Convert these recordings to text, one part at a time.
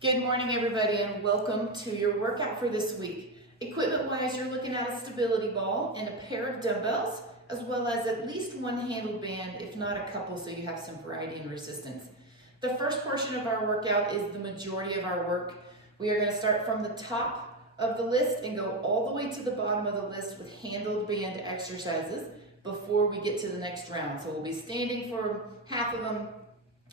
Good morning, everybody, and welcome to your workout for this week. Equipment-wise, you're looking at a stability ball and a pair of dumbbells, as well as at least one handled band, if not a couple, so you have some variety and resistance. The first portion of our workout is the majority of our work. We are going to start from the top of the list and go all the way to the bottom of the list with handled band exercises before we get to the next round. So we'll be standing for half of them,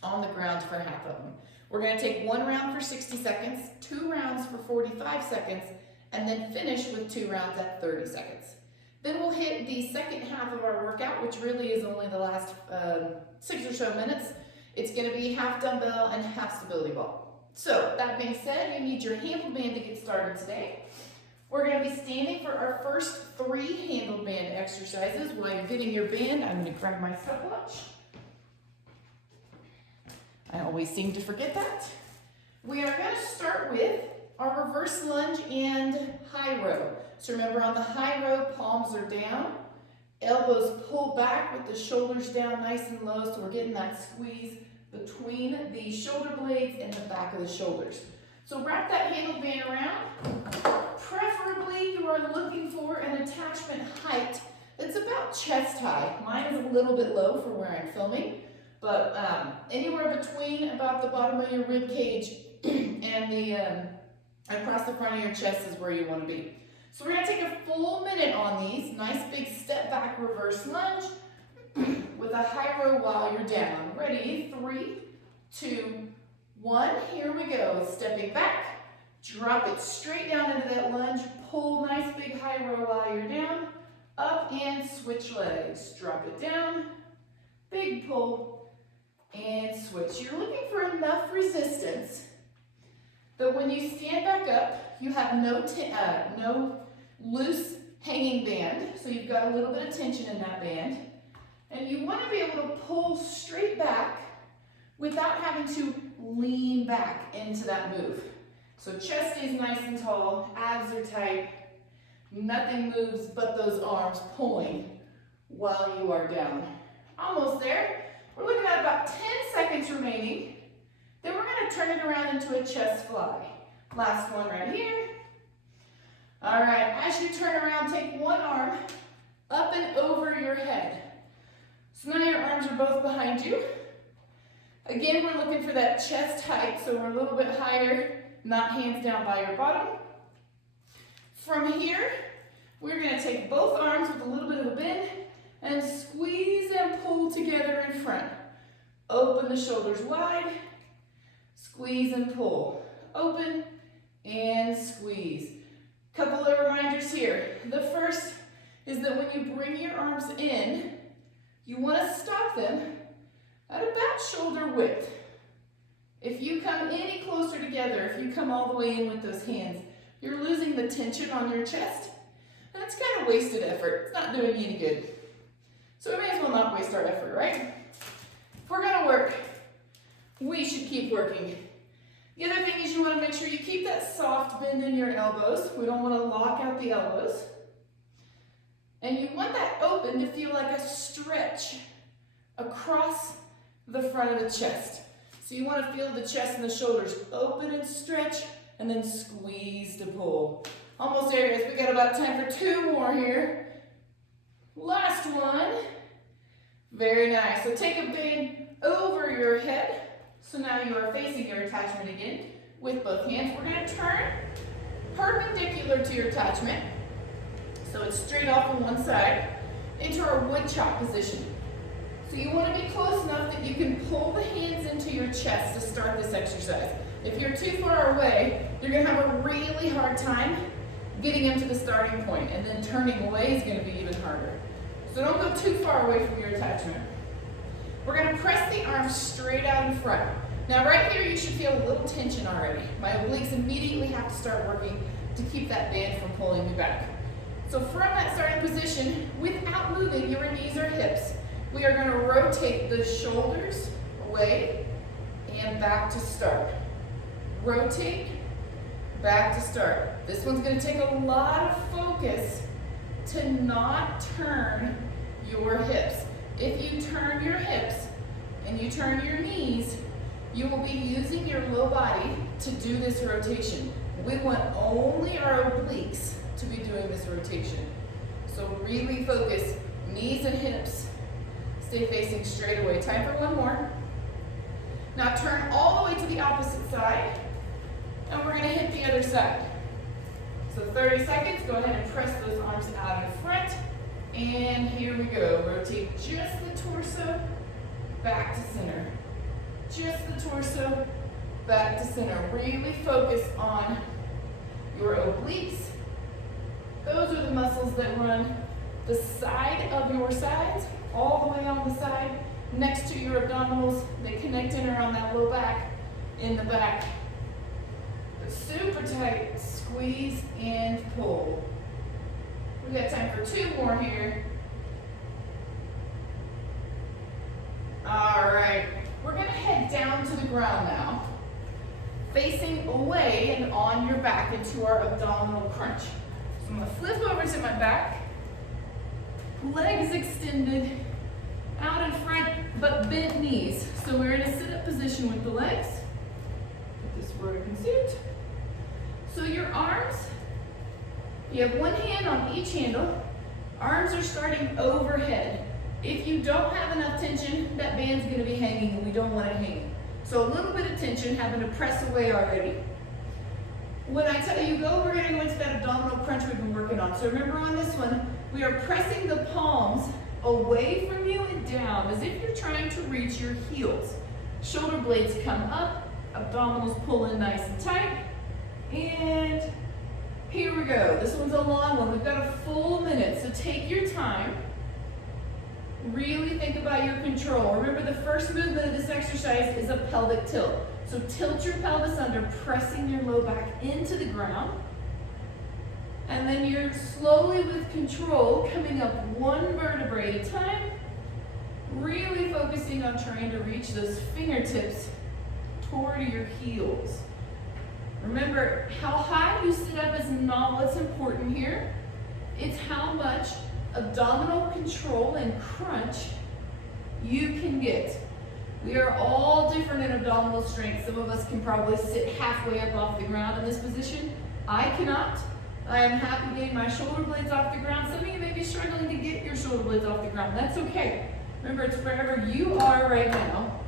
on the ground for half of them. We're going to take one round for 60 seconds, 2 rounds for 45 seconds, and then finish with 2 rounds at 30 seconds. Then we'll hit the second half of our workout, which really is only the last 6 or so minutes. It's going to be half dumbbell and half stability ball. So that being said, you need your handled band to get started today. We're going to be standing for our first 3 handled band exercises. While you're getting your band, I'm going to grab my stopwatch. I always seem to forget that. We are going to start with our reverse lunge and high row. So remember, on the high row, palms are down, elbows pull back with the shoulders down nice and low, so we're getting that squeeze between the shoulder blades and the back of the shoulders. So wrap that handled band around. Preferably, you are looking for an attachment height that's about chest high. Mine is a little bit low for where I'm filming. But anywhere between about the bottom of your rib cage and the across the front of your chest is where you want to be. So we're going to take a full minute on these. Nice big step back reverse lunge with a high row while you're down. Ready? 3, 2, 1. Here we go. Stepping back. Drop it straight down into that lunge. Pull nice big high row while you're down. Up and switch legs. Drop it down. Big pull. And switch. You're looking for enough resistance that when you stand back up, you have no loose hanging band, so you've got a little bit of tension in that band. And you want to be able to pull straight back without having to lean back into that move. So chest stays nice and tall, abs are tight, nothing moves but those arms pulling while you are down. Almost there. We're looking at about 10 seconds remaining. Then we're going to turn it around into a chest fly. Last one right here. All right, as you turn around, take one arm up and over your head. So now your arms are both behind you. Again, we're looking for that chest height, so we're a little bit higher, not hands down by your bottom. From here, we're going to take both arms with a little bit of a bend and squeeze and pull together in front. Open the shoulders wide, squeeze and pull. Open and squeeze. Couple of reminders here. The first is that when you bring your arms in, you want to stop them at about shoulder width. If you come any closer together, if you come all the way in with those hands, you're losing the tension on your chest. That's kind of wasted effort. It's not doing you any good. So we may as well not waste our effort, right? If we're going to work, we should keep working. The other thing is you want to make sure you keep that soft bend in your elbows. We don't want to lock out the elbows. And you want that open to feel like a stretch across the front of the chest. So you want to feel the chest and the shoulders open and stretch, and then squeeze to pull. Almost there, guys. We got about time for 2 more here. Last one. Very nice. So take a bend over your head. So now you are facing your attachment again with both hands. We're going to turn perpendicular to your attachment. So it's straight off on one side into our wood chop position. So you want to be close enough that you can pull the hands into your chest to start this exercise. If you're too far away, you're going to have a really hard time getting them to the starting point, and then turning away is going to be even harder. So don't go too far away from your attachment. We're going to press the arms straight out in front. Now right here you should feel a little tension already. My obliques immediately have to start working to keep that band from pulling me back. So from that starting position, without moving your knees or hips, we are going to rotate the shoulders away and back to start. Rotate, back to start. This one's going to take a lot of focus to not turn your hips. If you turn your hips and you turn your knees, You will be using your low body to do this rotation. We want only our obliques to be doing this rotation. So really focus, knees and hips. Stay facing straight away. Time for one more. Now turn all the way to the opposite side, and we're gonna hit the other side. So 30 seconds, go ahead and press those arms out in front, and here we go. Rotate just the torso, back to center. Just the torso, back to center. Really focus on your obliques. Those are the muscles that run the side of your sides, all the way on the side, next to your abdominals. They connect in around that low back, in the back. But super tight, squeeze and pull. We got time for 2 more here. All right, we're gonna head down to the ground now, facing away and on your back into our abdominal crunch. So I'm gonna flip over to my back, legs extended, out in front, but bent knees. So we're in a sit-up position with the legs. Put this where I can see it. So your arms, you have one hand on each handle. Arms are starting overhead. If you don't have enough tension, that band's gonna be hanging and we don't want it hanging. So a little bit of tension, having to press away already. When I tell you go, we're gonna go into that abdominal crunch we've been working on. So remember on this one, we are pressing the palms away from you and down as if you're trying to reach your heels. Shoulder blades come up, abdominals pull in nice and tight. And here we go. This one's a long one. We've got a full minute, so take your time. Really think about your control. Remember, the first movement of this exercise is a pelvic tilt. So tilt your pelvis under, pressing your low back into the ground. And then you're slowly, with control, coming up one vertebrae at a time, really focusing on trying to reach those fingertips toward your heels. Remember, how high you sit up is not what's important here. It's how much abdominal control and crunch you can get. We are all different in abdominal strength. Some of us can probably sit halfway up off the ground in this position. I cannot. I am happy getting my shoulder blades off the ground. Some of you may be struggling to get your shoulder blades off the ground. That's okay. Remember, it's wherever you are right now.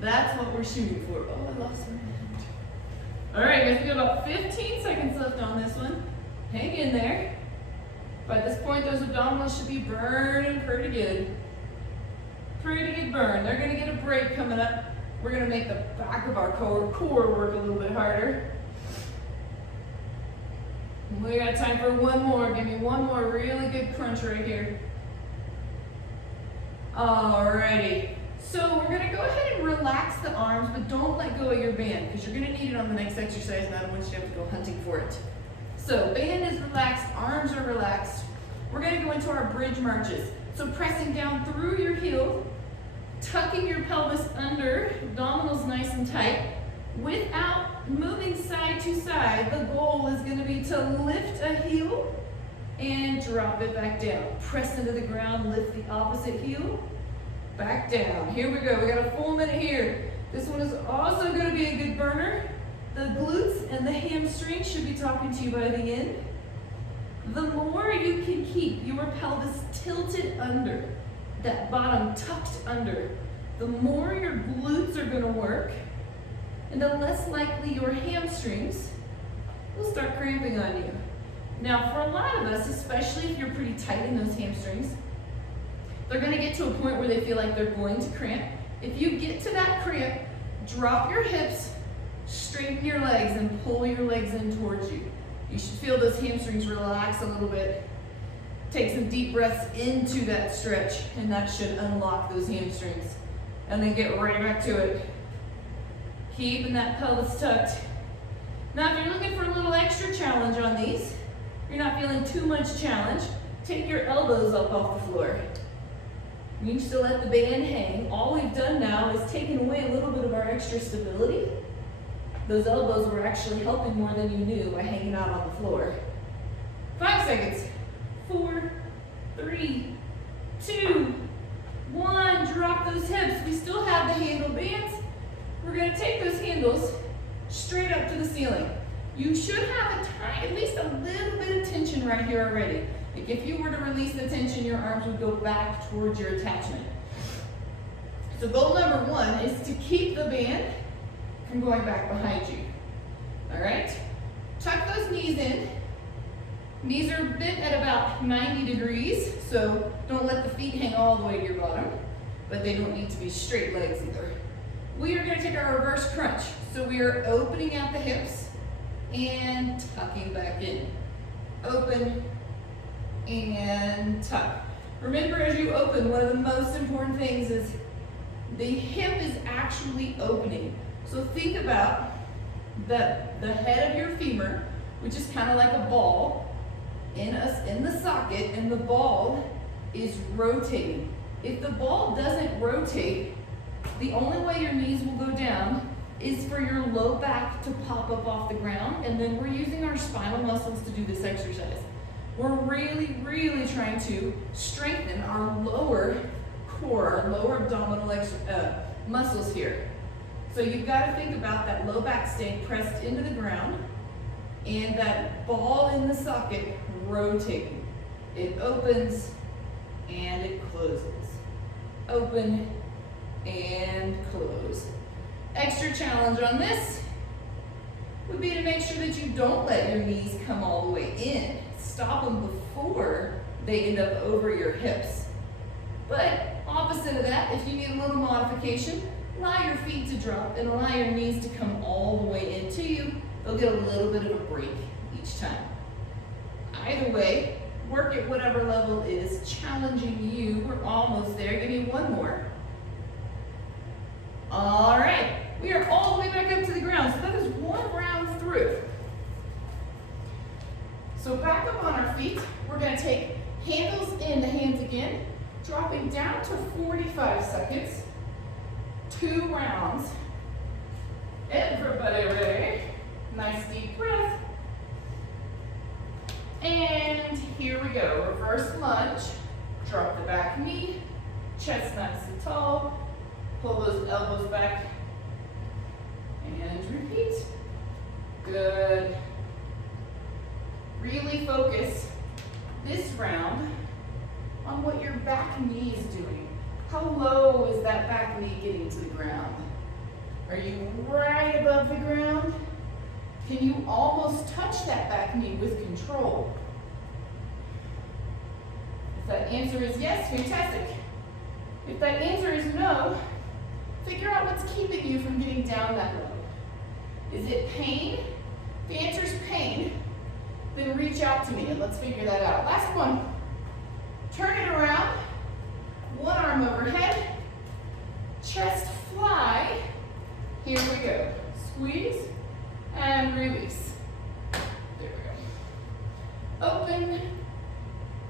That's what we're shooting for. Oh, I lost my hand. All right, guys, we got about 15 seconds left on this one. Hang in there. By this point, those abdominals should be burning pretty good. Pretty good burn. They're gonna get a break coming up. We're gonna make the back of our core work a little bit harder. We got time for one more. Give me one more really good crunch right here. Alrighty. So we're gonna go ahead and relax the arms, but don't let go of your band because you're gonna need it on the next exercise and I don't want you to have to go hunting for it. So band is relaxed, arms are relaxed. We're gonna go into our bridge marches. So pressing down through your heel, tucking your pelvis under, abdominals nice and tight, without moving side to side. The goal is gonna be to lift a heel and drop it back down. Press into the ground, lift the opposite heel, back down. Here we go, we got a full minute here. This one is also gonna be a good burner. The glutes and the hamstrings should be talking to you by the end. The more you can keep your pelvis tilted under, that bottom tucked under, the more your glutes are gonna work, and the less likely your hamstrings will start cramping on you. Now, for a lot of us, especially if you're pretty tight in those hamstrings, they're gonna get to a point where they feel like they're going to cramp. If you get to that cramp, drop your hips, straighten your legs, and pull your legs in towards you. You should feel those hamstrings relax a little bit. Take some deep breaths into that stretch, and that should unlock those hamstrings. And then get right back to it. Keeping that pelvis tucked. Now, if you're looking for a little extra challenge on these, you're not feeling too much challenge, take your elbows up off the floor. You can still let the band hang. All we've done now is taken away a little bit of our extra stability. Those elbows were actually helping more than you knew by hanging out on the floor. 5 seconds. 4, 3, 2, 1. Drop those hips. We still have the handle bands. we're gonna take those handles straight up to the ceiling. You should have at least a little bit of tension right here already. Like if you were to release the tension, your arms would go back towards your attachment. So goal number one is to keep the band from going back behind you. All right? Tuck those knees in. Knees are bent at about 90 degrees, so don't let the feet hang all the way to your bottom, but they don't need to be straight legs either. We are going to take our reverse crunch. So we are opening out the hips and tucking back in. Open and tuck. Remember, as you open, one of the most important things is the hip is actually opening. So think about the head of your femur, which is kind of like a ball, in the socket, and the ball is rotating. If the ball doesn't rotate, the only way your knees will go down is for your low back to pop up off the ground, and then we're using our spinal muscles to do this exercise. We're really, really trying to strengthen our lower core, our lower abdominal muscles here. So you've got to think about that low back staying pressed into the ground and that ball in the socket rotating. It opens and it closes. Open and close. Extra challenge on this would be to make sure that you don't let your knees come all the way in. Stop them before they end up over your hips. But opposite of that, if you need a little modification, allow your feet to drop and allow your knees to come all the way into you. They'll get a little bit of a break each time. Either way, work at whatever level is challenging you. We're almost there. Give me one more. All right. We are all the way back up to the ground. So that is one round through. So back up on our feet. We're going to take handles in the hands again, dropping down to 45 seconds. 2 rounds. Everybody ready? Nice deep breath. And here we go. Reverse lunge. Drop the back knee. Chest nice and tall. Pull those elbows back. And repeat. Good. Really focus this round on what your back knee is doing. How low is that back knee getting to the ground? Are you right above the ground? Can you almost touch that back knee with control? If that answer is yes, fantastic. If that answer is no, figure out what's keeping you from getting down that low. Is it pain? If the answer is pain, then reach out to me and let's figure that out. Last one. Turn it around. One arm overhead. Chest fly. Here we go. Squeeze and release. There we go. Open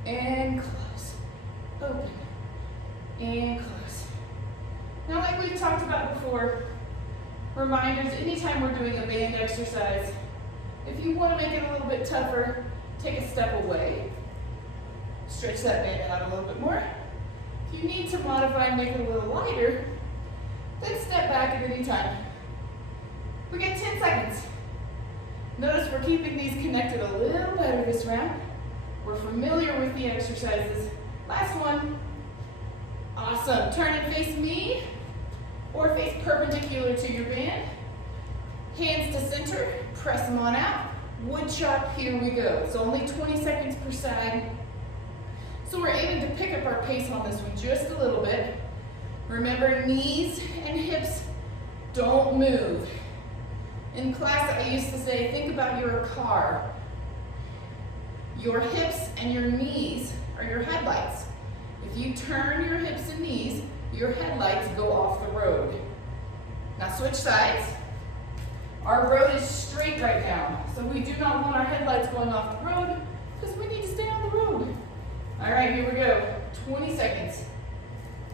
and close. Open and close. Now, like we've talked about before, reminders, anytime we're doing a band exercise, if you want to make it a little bit tougher, take a step away. Stretch that band out a little bit more. If you need to modify and make it a little lighter, then step back at any time. We get 10 seconds. Notice we're keeping these connected a little better this round. We're familiar with the exercises. Last one. Awesome. Turn and face me or face perpendicular to your band. Hands to center. Press them on out. Wood chop, here we go. It's only 20 seconds per side. So we're aiming to pick up our pace on this one just a little bit. Remember, knees and hips don't move. In class, I used to say, think about you're a car. Your hips and your knees are your headlights. If you turn your hips and knees, your headlights go off the road. Now switch sides. Our road is straight right now, so we do not want our headlights going off the road because we need to stay on the road. All right, here we go. 20 seconds.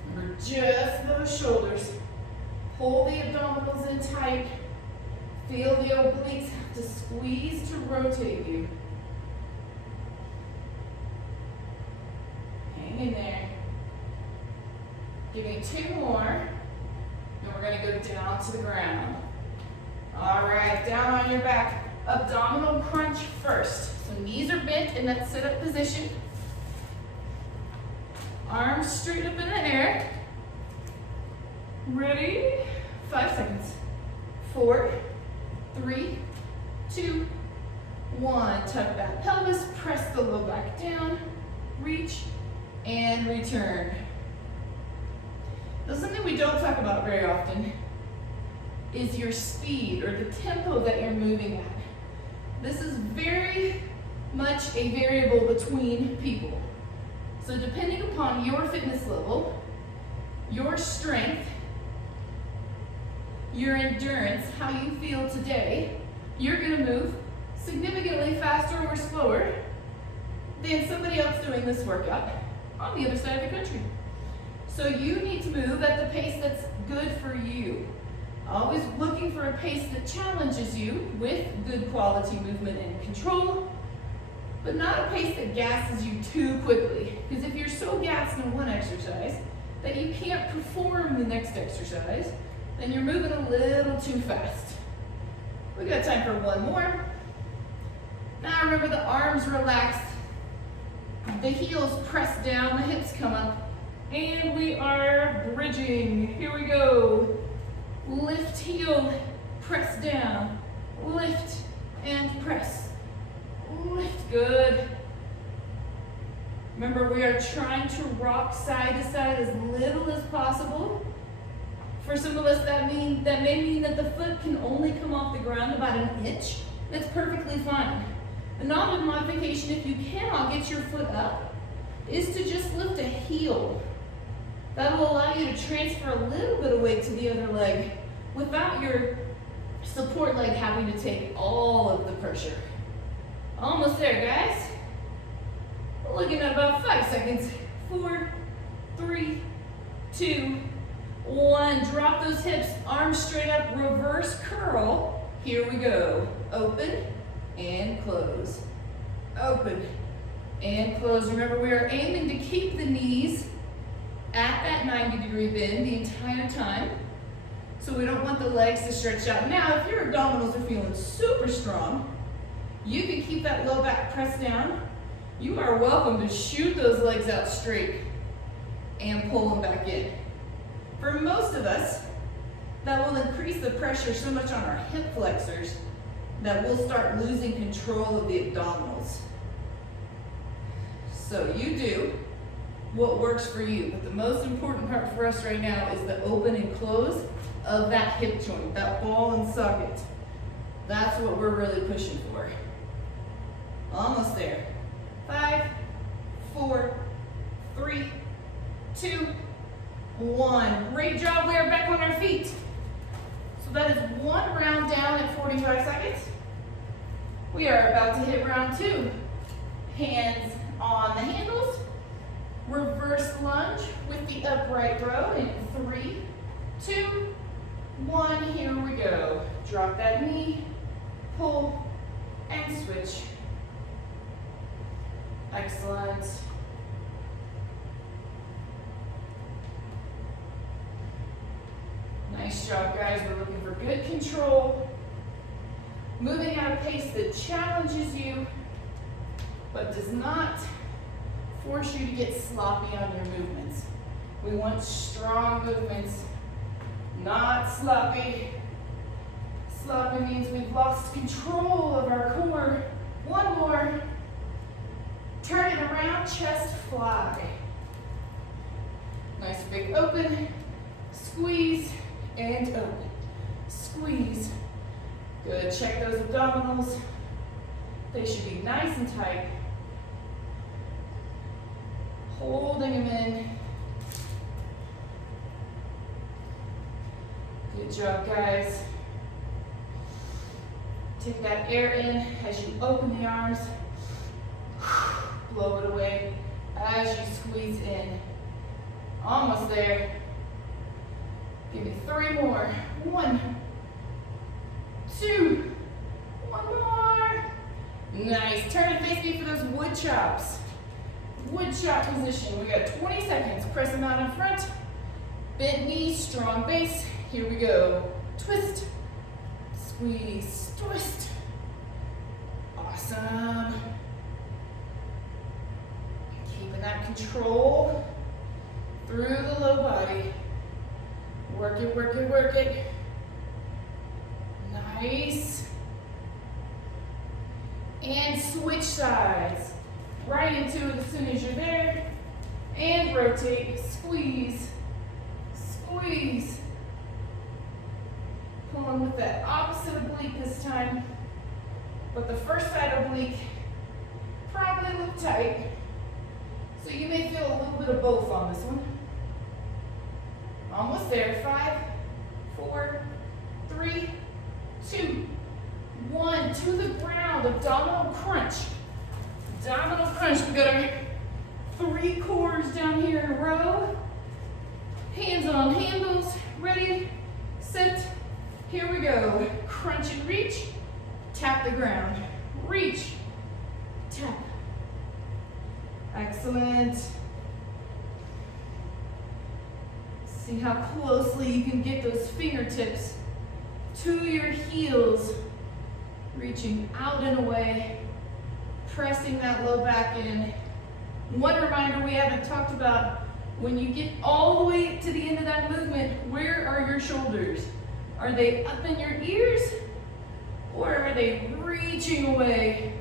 Remember, just those shoulders. Pull the abdominals in tight. Feel the obliques have to squeeze to rotate you. Hang in there. Give me 2 more. Then we're gonna go down to the ground. All right, down on your back. Abdominal crunch first. So knees are bent in that sit-up position. Arms straight up in the air. Ready? 5 seconds. 4, 3, 2, 1. Tuck that pelvis, press the low back down, reach, and return. Now, something we don't talk about very often is your speed or the tempo that you're moving at. This is very much a variable between people. So depending upon your fitness level, your strength, your endurance, how you feel today, you're gonna move significantly faster or slower than somebody else doing this workout on the other side of the country. So you need to move at the pace that's good for you. Always looking for a pace that challenges you with good quality movement and control, but not a pace that gasses you too quickly. Because if you're so gassed in one exercise that you can't perform the next exercise, then you're moving a little too fast. We got time for one more. Now remember, the arms relaxed, the heels press down, the hips come up, and we are bridging. Here we go. Lift heel, press down, lift and press, lift, good. Remember, we are trying to rock side to side as little as possible. For some of us, that may mean that the foot can only come off the ground about an inch. That's perfectly fine. The nominal modification, if you cannot get your foot up, is to just lift a heel. That will allow you to transfer a little bit of weight to the other leg without your support leg having to take all of the pressure. Almost there, guys. We're looking at about 5 seconds. 4, 3, 2, 1. Drop those hips, arms straight up, reverse curl. Here we go. Open and close. Open and close. Remember, we are aiming to keep the knees at that 90-degree bend the entire time. So we don't want the legs to stretch out. Now, if your abdominals are feeling super strong, you can keep that low back pressed down. You are welcome to shoot those legs out straight and pull them back in. For most of us, that will increase the pressure so much on our hip flexors that we'll start losing control of the abdominals. So you do what works for you, but the most important part for us right now is the open and close of that hip joint, that ball and socket. That's what we're really pushing for. Almost there. 5, 4, 3, 2, 1. Great job, we are back on our feet. So that is one round down at 45 seconds. We are about to hit round 2. Hands on the handles. Reverse lunge with the upright row in 3, 2, 1. Here we go. Drop that knee, pull, and switch. Excellent. Nice job, guys. We're looking for good control. Moving at a pace that challenges you, but does not force you to get sloppy on your movements. We want strong movements, not sloppy. Sloppy means we've lost control of our core. One more. Turn it around, chest fly. Nice big open, squeeze, and open. Squeeze. Good, check those abdominals. They should be nice and tight. Holding them in. Good job, guys. Take that air in as you open the arms. Blow it away as you squeeze in. Almost there. Give me 3 more. 1, 2, 1 more. Nice. Turn and face me for those wood chops. Wood chop position. We got 20 seconds. Press them out in front. Bent knees, strong base. Here we go. Twist, squeeze, twist. Awesome. Keeping that control through the low body. Work it, work it, work it. Nice. And switch sides. Right into it as soon as you're there. And rotate, squeeze, squeeze. Pull on with that opposite oblique this time. But the first side oblique probably look tight. So you may feel a little bit of both on this one. Almost there. 5, 4, 3, 2, 1. To the ground. Abdominal crunch. Abdominal crunch. We got our 3 cores down here in a row. Hands on handles. Ready, set. Here we go. Crunch and reach. Tap the ground. Reach. Tap. Excellent. See how closely you can get those fingertips to your heels, reaching out and away, pressing that low back in. One reminder we haven't talked about, when you get all the way to the end of that movement, where are your shoulders? Are they up in your ears or are they reaching away?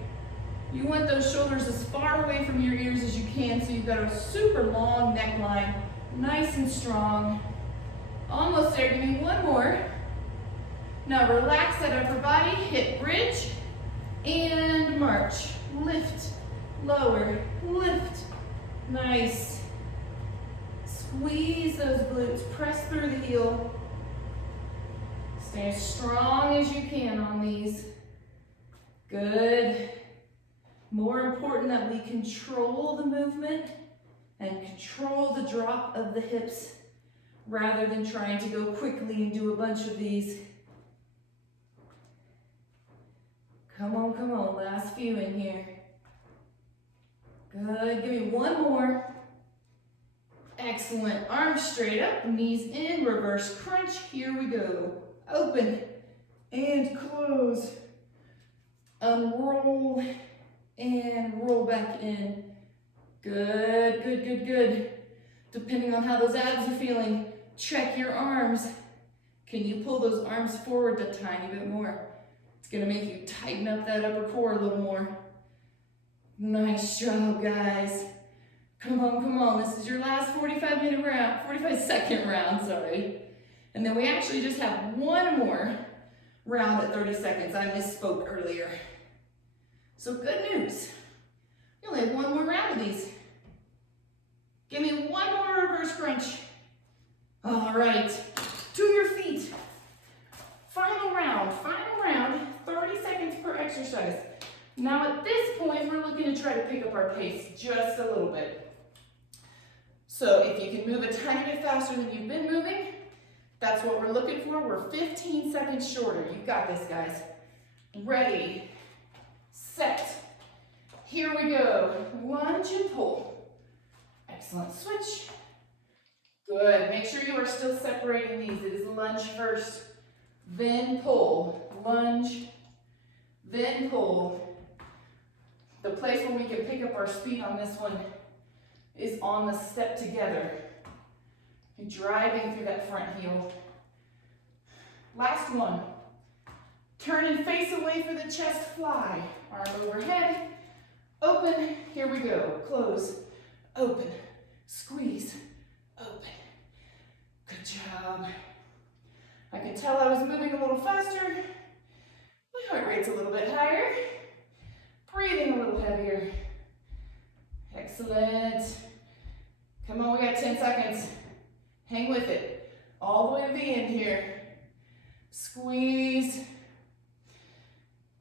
You want those shoulders as far away from your ears as you can, so you've got a super long neckline, nice and strong. Almost there, give me one more. Now relax that upper body, hip bridge, and march. Lift, lower, lift. Nice. Squeeze those glutes, press through the heel. Stay as strong as you can on these. Good. More important that we control the movement and control the drop of the hips rather than trying to go quickly and do a bunch of these. Come on, come on, last few in here. Good, give me one more. Excellent, arms straight up, knees in, reverse crunch. Here we go. Open and close. Unroll and roll back in. Good, good, good, good. Depending on how those abs are feeling, check your arms. Can you pull those arms forward a tiny bit more? It's gonna make you tighten up that upper core a little more. Nice job, guys. Come on, come on. This is your last 45-second round, sorry. And then we actually just have one more round at 30 seconds. I misspoke earlier. So good news. You only have one more round of these. Give me one more reverse crunch. All right, to your feet. Final round, 30 seconds per exercise. Now at this point, we're looking to try to pick up our pace just a little bit. So if you can move a tiny bit faster than you've been moving, that's what we're looking for. We're 15 seconds shorter. You got this, guys. Ready, set. Here we go. Lunge and pull. Excellent. Switch. Good. Make sure you are still separating these. It is lunge first, then pull. Lunge, then pull. The place where we can pick up our speed on this one is on the step together. You're driving through that front heel. Last one. Turn and face away for the chest fly. Arm overhead. Open. Here we go. Close. Open. Squeeze. Open. Good job. I can tell I was moving a little faster. My heart rate's a little bit higher. Breathing a little heavier. Excellent. Come on, we got 10 seconds. Hang with it. All the way to the end here. Squeeze.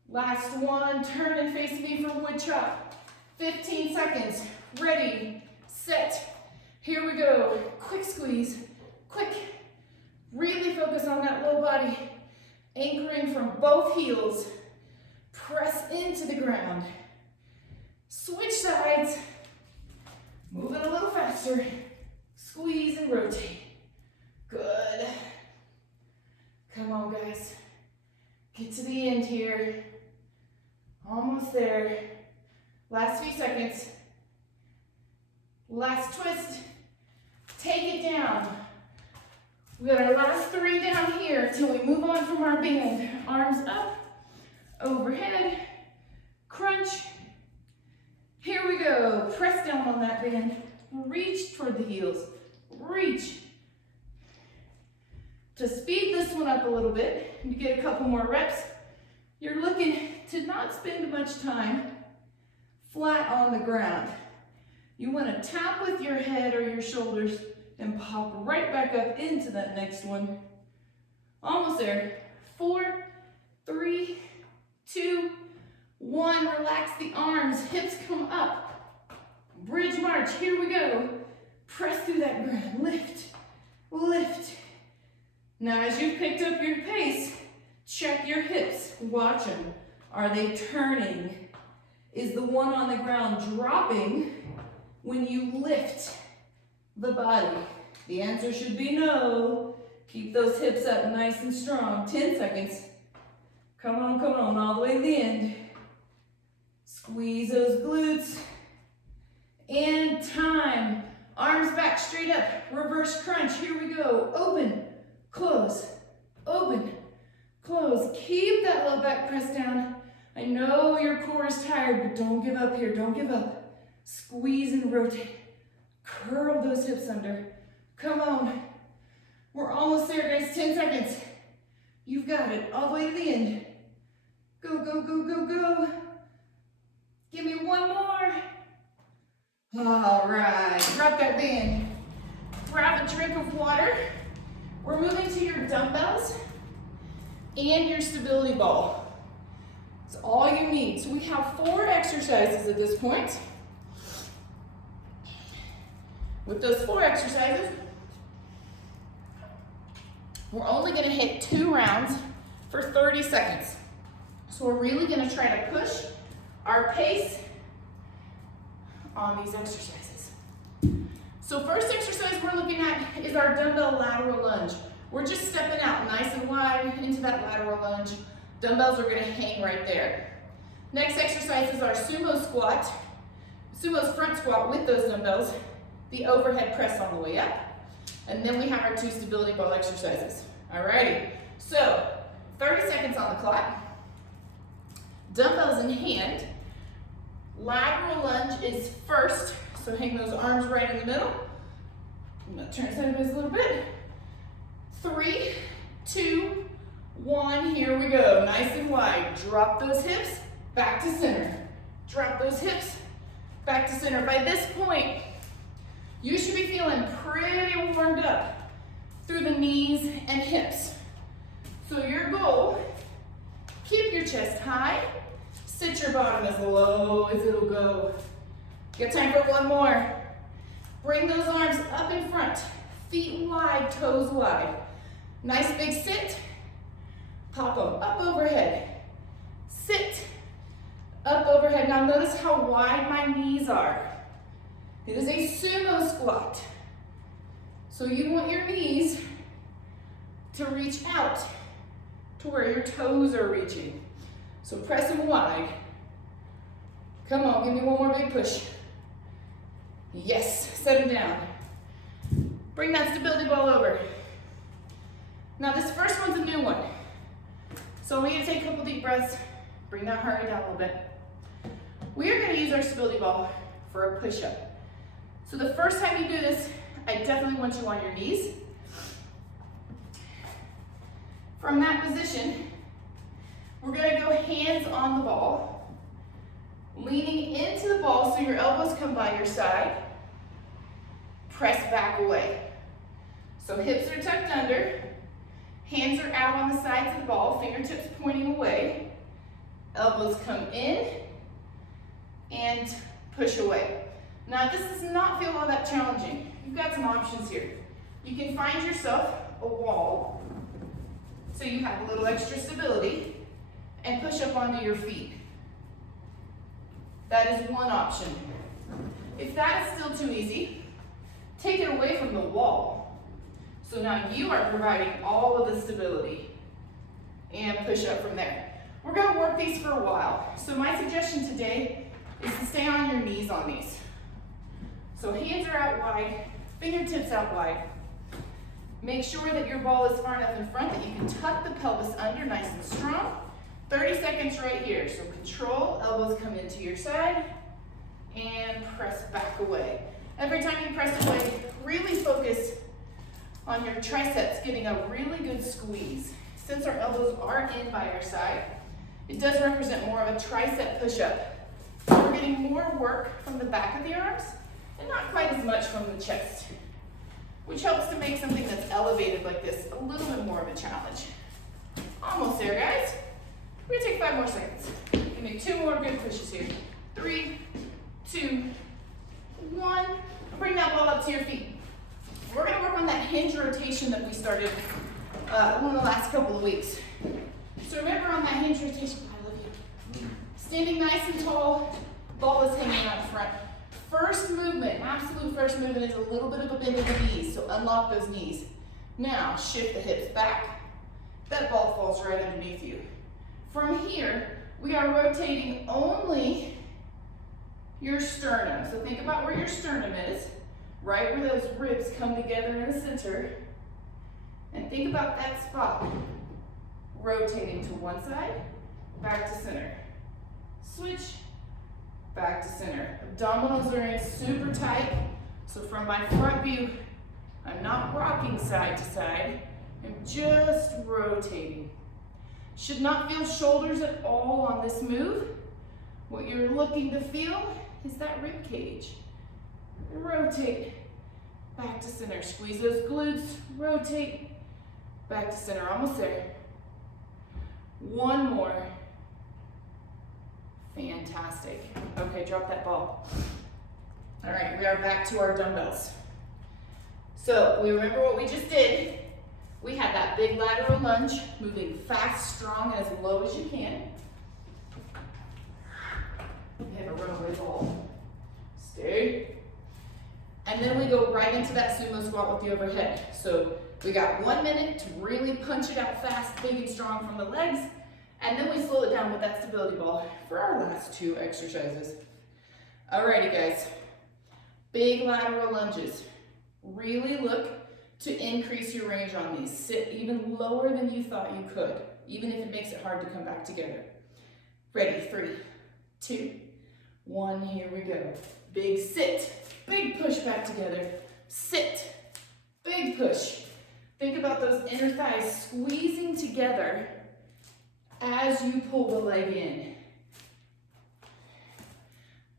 Last one. Turn and face me for wood chop. 15 seconds. Ready, set. Here we go. Quick squeeze. Quick. Really focus on that low body. Anchoring from both heels. Press into the ground. Switch sides. Move it a little faster. Squeeze and rotate. Good. Come on, guys. Get to the end here. Almost there. Last few seconds. Last twist. Take it down. We got our last 3 down here till we move on from our band. Arms up, overhead, crunch. Here we go. Press down on that band. Reach toward the heels. Reach. To speed this one up a little bit, you get a couple more reps. You're looking to not spend much time flat on the ground. You want to tap with your head or your shoulders and pop right back up into that next one. Almost there. 4, 3, 2, 1. Relax the arms, hips come up. Bridge march, here we go. Press through that ground, lift, lift. Now as you've picked up your pace, check your hips, watch them. Are they turning? Is the one on the ground dropping when you lift the body? The answer should be no. Keep those hips up nice and strong. 10 seconds. Come on, all the way to the end. Squeeze those glutes. And time. Arms back straight up. Reverse crunch. Here we go. Open, close, open, close. Keep that low back press down. I know your core is tired, but don't give up here. Don't give up. Squeeze and rotate. Curl those hips under. Come on. We're almost there, guys. 10 seconds. You've got it. All the way to the end. Go, go, go, go, go. Give me one more. All right. Drop that band. Grab a drink of water. We're moving to your dumbbells and your stability ball. It's all you need. So we have 4 exercises at this point. With those 4 exercises, we're only going to hit 2 rounds for 30 seconds. So we're really going to try to push our pace on these exercises. So first exercise we're looking at is our dumbbell lateral lunge. We're just stepping out nice and wide into that lateral lunge. Dumbbells are going to hang right there. Next exercise is our sumo squat. Sumo's front squat with those dumbbells. The overhead press on the way up. And then we have our 2 stability ball exercises. Alrighty, so 30 seconds on the clock. Dumbbells in hand. Lateral lunge is first, so hang those arms right in the middle. I'm gonna turn sideways a little bit. 3, 2, 1, here we go. Nice and wide. Drop those hips, back to center. Drop those hips, back to center. By this point, you should be feeling pretty warmed up through the knees and hips. So your goal, keep your chest high, sit your bottom as low as it'll go. You got time for one more. Bring those arms up in front, feet wide, toes wide. Nice big sit, pop them up overhead. Sit, up overhead. Now notice how wide my knees are. It is a sumo squat. So you want your knees to reach out to where your toes are reaching. So press them wide. Come on, give me one more big push. Yes, set them down. Bring that stability ball over. Now this first one's a new one. So I want you to take a couple deep breaths. Bring that heart rate down a little bit. We are gonna use our stability ball for a push-up. So the first time you do this, I definitely want you on your knees. From that position, we're gonna go hands on the ball, leaning into the ball so your elbows come by your side. Press back away. So hips are tucked under, hands are out on the sides of the ball, fingertips pointing away, elbows come in, and push away. Now this does not feel all that challenging. You've got some options here. You can find yourself a wall, so you have a little extra stability, and push up onto your feet. That is one option. If that is still too easy, take it away from the wall. So now you are providing all of the stability. and push up from there. We're gonna work these for a while. So my suggestion today is to stay on your knees on these. So hands are out wide, fingertips out wide. Make sure that your ball is far enough in front that you can tuck the pelvis under nice and strong. 30 seconds right here. So control, elbows come into your side, and press back away. Every time you press away, really focus on your triceps getting a really good squeeze. Since our elbows are in by our side, it does represent more of a tricep push-up. So we're getting more work from the back of the arms and not quite as much from the chest, which helps to make something that's elevated like this a little bit more of a challenge. Almost there, guys. We're gonna take 5 more seconds. Give me 2 more good pushes here. 3, 2, 1. Bring that ball up to your feet. We're gonna work on that hinge rotation that we started one of the last couple of weeks. So remember on that hinge rotation, I love you. Standing nice and tall, ball is hanging out front. First movement, absolute first movement is a little bit of a bend of the knees, so unlock those knees. Now shift the hips back. That ball falls right underneath you. From here, we are rotating only your sternum. So think about where your sternum is, right where those ribs come together in the center. And think about that spot. Rotating to one side, back to center. Switch, back to center. Abdominals are in super tight. So from my front view, I'm not rocking side to side. I'm just rotating. Should not feel shoulders at all on this move. What you're looking to feel is that rib cage. Rotate, back to center. Squeeze those glutes, rotate, back to center. Almost there. 1 more. Fantastic. Okay, drop that ball. All right, we are back to our dumbbells. So we remember what we just did. We had that big lateral lunge, moving fast, strong, as low as you can. We have a runaway ball. Stay. And then we go right into that sumo squat with the overhead. So we got 1 minute to really punch it out fast, big and strong from the legs. And then we slow it down with that stability ball for our last 2 exercises. Alrighty, guys. Big lateral lunges. Really look to increase your range on these. Sit even lower than you thought you could, even if it makes it hard to come back together. Ready, 3, 2, 1, here we go. Big sit, big push back together. Sit, big push. Think about those inner thighs squeezing together as you pull the leg in.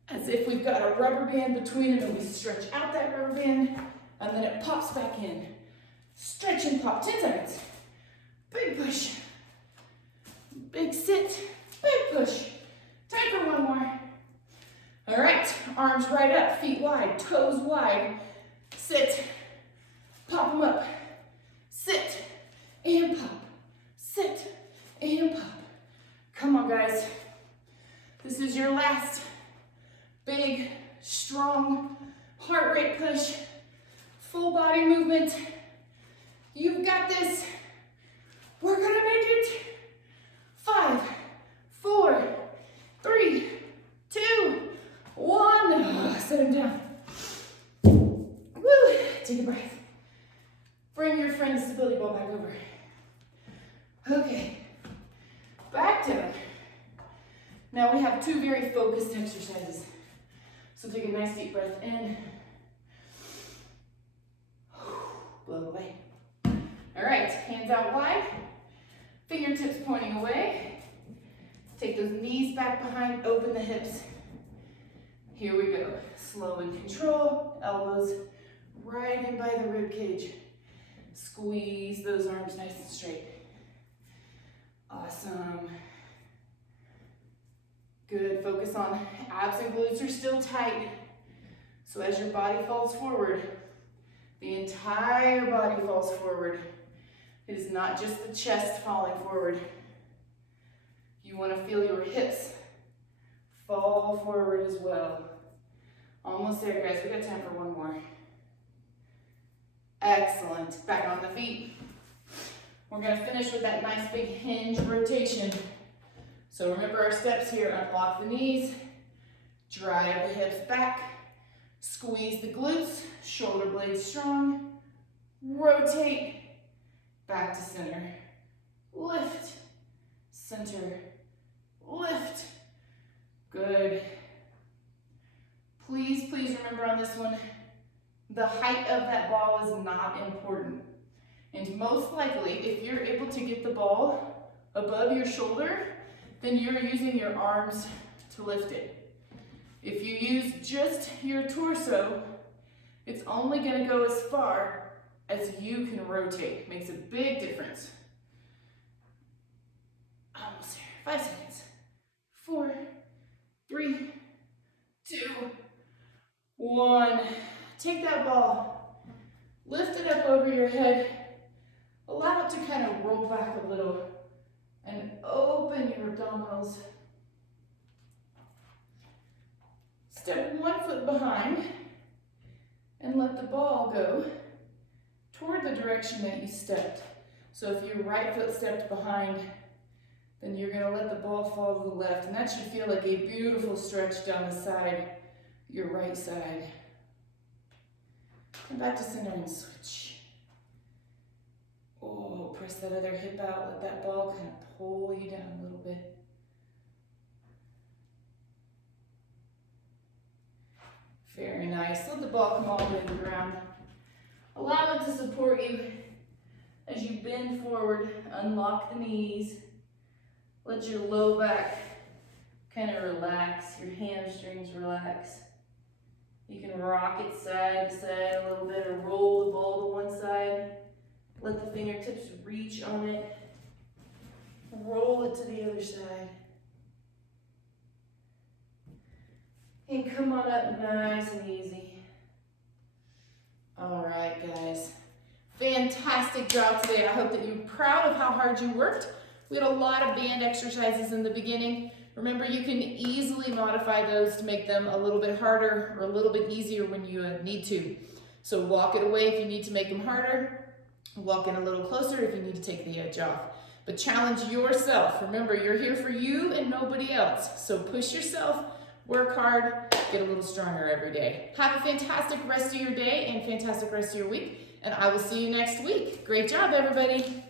As if we've got a rubber band between them and we stretch out that rubber band and then it pops back in. Stretch and pop, 10 seconds. Big push. Big sit, big push. Time for 1 more. All right, arms right up, feet wide, toes wide. Sit, pop them up. Sit and pop, sit and pop. Come on, guys. This is your last big, strong heart rate push. Full body movement. You've got this. We're gonna make it. 5, 4, 3, 2, 1. Set him down. Woo. Take a breath. Bring your friend's stability ball back over. Okay. Back down. Now we have 2 very focused exercises. So take a nice deep breath in. Blow away. All right, hands out wide. Fingertips pointing away. Take those knees back behind, open the hips. Here we go. Slow and control. Elbows right in by the rib cage. Squeeze those arms nice and straight. Awesome. Good. Focus on abs and glutes are still tight. So as your body falls forward, the entire body falls forward. It is not just the chest falling forward. You want to feel your hips fall forward as well. Almost there, guys. We got time for 1 more. Excellent. Back on the feet. We're gonna finish with that nice big hinge rotation. So remember our steps here, unlock the knees, drive the hips back, squeeze the glutes, shoulder blades strong, rotate, back to center, lift, center, lift, good. Please, please remember on this one, the height of that ball is not important. And most likely, if you're able to get the ball above your shoulder, then you're using your arms to lift it. If you use just your torso, it's only gonna go as far as you can rotate. Makes a big difference. Almost there, 5 seconds. 4, 3, 2, 1. Take that ball, lift it up over your head, allow it to kind of roll back a little, and open your abdominals. Step 1 foot behind, and let the ball go toward the direction that you stepped. So if your right foot stepped behind, then you're gonna let the ball fall to the left, and that should feel like a beautiful stretch down the side, your right side. Come back to center and switch. Oh, press that other hip out, let that ball kind of pull you down a little bit. Very nice. Let the ball come all the way to the ground. Allow it to support you as you bend forward, unlock the knees. Let your low back kind of relax, your hamstrings relax. You can rock it side to side a little bit or roll the ball to one side. Let the fingertips reach on it. Roll it to the other side. And come on up nice and easy. All right, guys. Fantastic job today. I hope that you're proud of how hard you worked. We had a lot of band exercises in the beginning. Remember, you can easily modify those to make them a little bit harder or a little bit easier when you need to. So walk it away if you need to make them harder. Walk in a little closer if you need to take the edge off. But challenge yourself. Remember, you're here for you and nobody else. So push yourself, work hard, get a little stronger every day. Have a fantastic rest of your day and fantastic rest of your week. And I will see you next week. Great job, everybody.